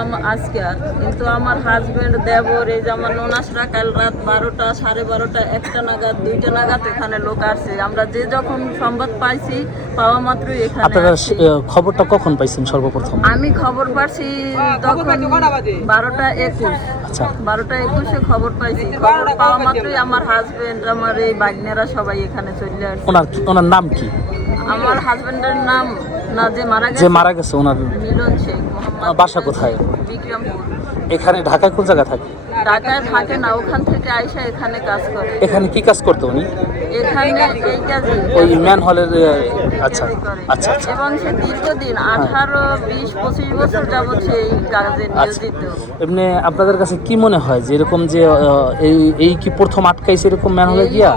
আসলাম আজকে, কিন্তু আমার হাজবেন্ড দেবর এই যেমন ননাসরা কাল রাত 12টা 12:30 1টা নাগাদ 2টা নাগাদ এখানে লোক আসছে। আমরা যে যখন সংবাদ পাইছি পাওয়া মাত্রই এখানে আপনারা আসছি। খবরটা কখন পাইছেন সর্বপ্রথম? আমি খবর পাচ্ছি তখন 12টা 21। আচ্ছা, 12টা 21-এ খবর পাইছি। খবর পাওয়া মাত্রই আমার হাজবেন্ড, আমার এই বাগনেরা সবাই এখানে চলে আসছে। ওনার নাম কি? আমার হাজবেন্ডের নাম না যে যে মারা গেছে ওনার মিলন শেখ মোহাম্মদ। বাসা কোথায়? বিক্রমপুর। এখানে ঢাকায় কোন জায়গা থাকে? ঢাকায় থাকে না, ওখান থেকে আইসা এখানে কাজ করে। এখানে কি কাজ করতো উনি? এখানে এই কাজে ওই ম্যান হলের। আচ্ছা আচ্ছা আচ্ছা। এবং সে দীর্ঘদিন 18, 20, 25 বছর যাবৎ সেই কাজে নিয়োজিত। এমনি আপনাদের কাছে কি মনে হয় যে এরকম যে এই কি প্রথম আটকাইছে এরকম ম্যান হলে গিয়া?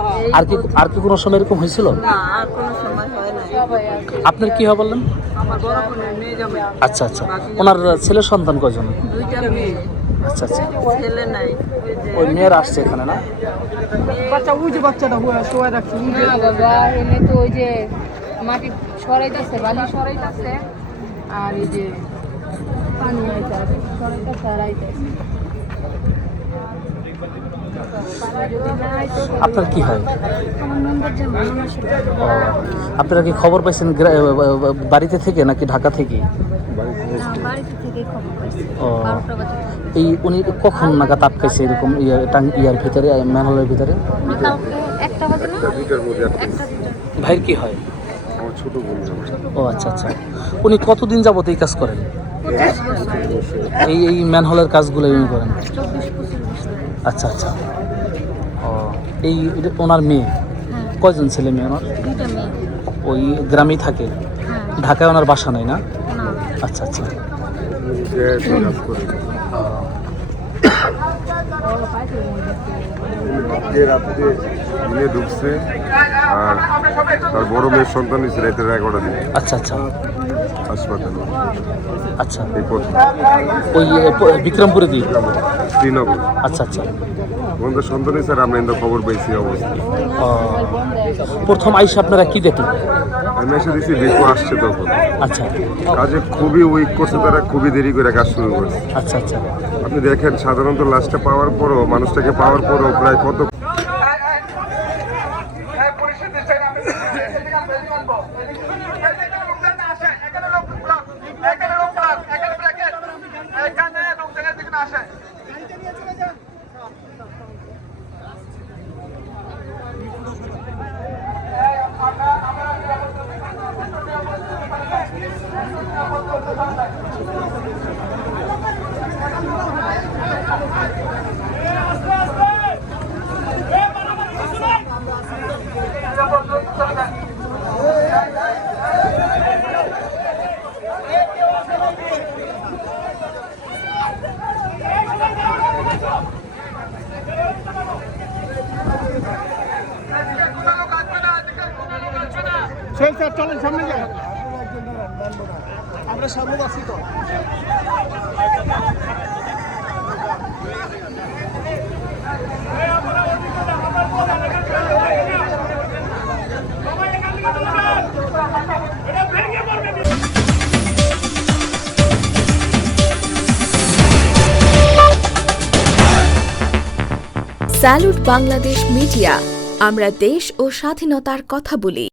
আর কি কোনো সময় এরকম হয়েছিল? না, আর কোনো সময় হয় না। আপনার কি হয় বললেন? আমার বড় বোনের মেয়ে জামাই। আচ্ছা আচ্ছা। ওনার ছেলে সন্তান কয়জন? 2টা মেয়ে। আচ্ছা আচ্ছা। ছেলে নাই। ওই মেয়ের আসছে এখানে না? বাচ্চাটা শোয়া রাখছি না বাবা, এনে তো ওই যে মাটি সরাইতেছে, বালি সরাইতেছে, আর এই যে পানি আইতেছে, সরাইতেছে আর আইতেছে। আপনার কি হয়? আমার নম্বর যে মানুষ আপনারা কি খবর পাইছেন বাড়িতে থেকে নাকি ঢাকা থেকে? বাড়িতে থেকে খবর পাইছি ও, 12টা বাজে। এই উনি কখন নাগাদ আটকাইছে এরকম ইয়ার ভিতরে, ম্যানহোলের ভিতরে? কালকে 1টা বাজে না, 1টা 2টা। ভাইয়ের কি হয়? আমার ছোট বোন। ও আচ্ছা আচ্ছা। উনি কতদিন যাবত এই কাজ করেন? 25 বছর। এই ম্যানহোলের কাজগুলো উনি করেন? 24-25 বছর। আচ্ছা আচ্ছা। ও, এই ওনার মেয়ে কয়জন ছেলে মেয়ে ওনার? 2টা মেয়ে। ওই গ্রামেই থাকে? হ্যাঁ। ঢাকায় ওনার বাসা নাই না? না। আচ্ছা আচ্ছা। কাজ করে রাত্রে দিনে ঢুকছে, আর তার বড় মেয়ের সন্তান হয়েছে রাতে 11টা দিন আচ্ছা আচ্ছা হাসপাতালে। আচ্ছা। এই প্রথম ওই বিক্রমপুরে দিই? শ্রীনগর আচ্ছা আচ্ছা। আমাদের সন্তান হয়েছে, আর আমরা কিন্তু খবর পাইছি অবস্থা। ও, প্রথম আইসা আপনারা কি দেখলেন? আমি এসে দিচ্ছি বিকু আসছে তখন। আচ্ছা কাজে খুবই উইক করছে, তারা খুবই দেরি করে কাজ শুরু করছে। আচ্ছা আচ্ছা। আপনি দেখেন সাধারণত লাশটা পাওয়ার পরও, মানুষটাকে পাওয়ার পরও প্রায় কত চলেন সামনে যাই, আমরা সামনে আছি তো। স্যালুট বাংলাদেশ মিডিয়া, আমরা দেশ ও স্বাধীনতার কথা বলি।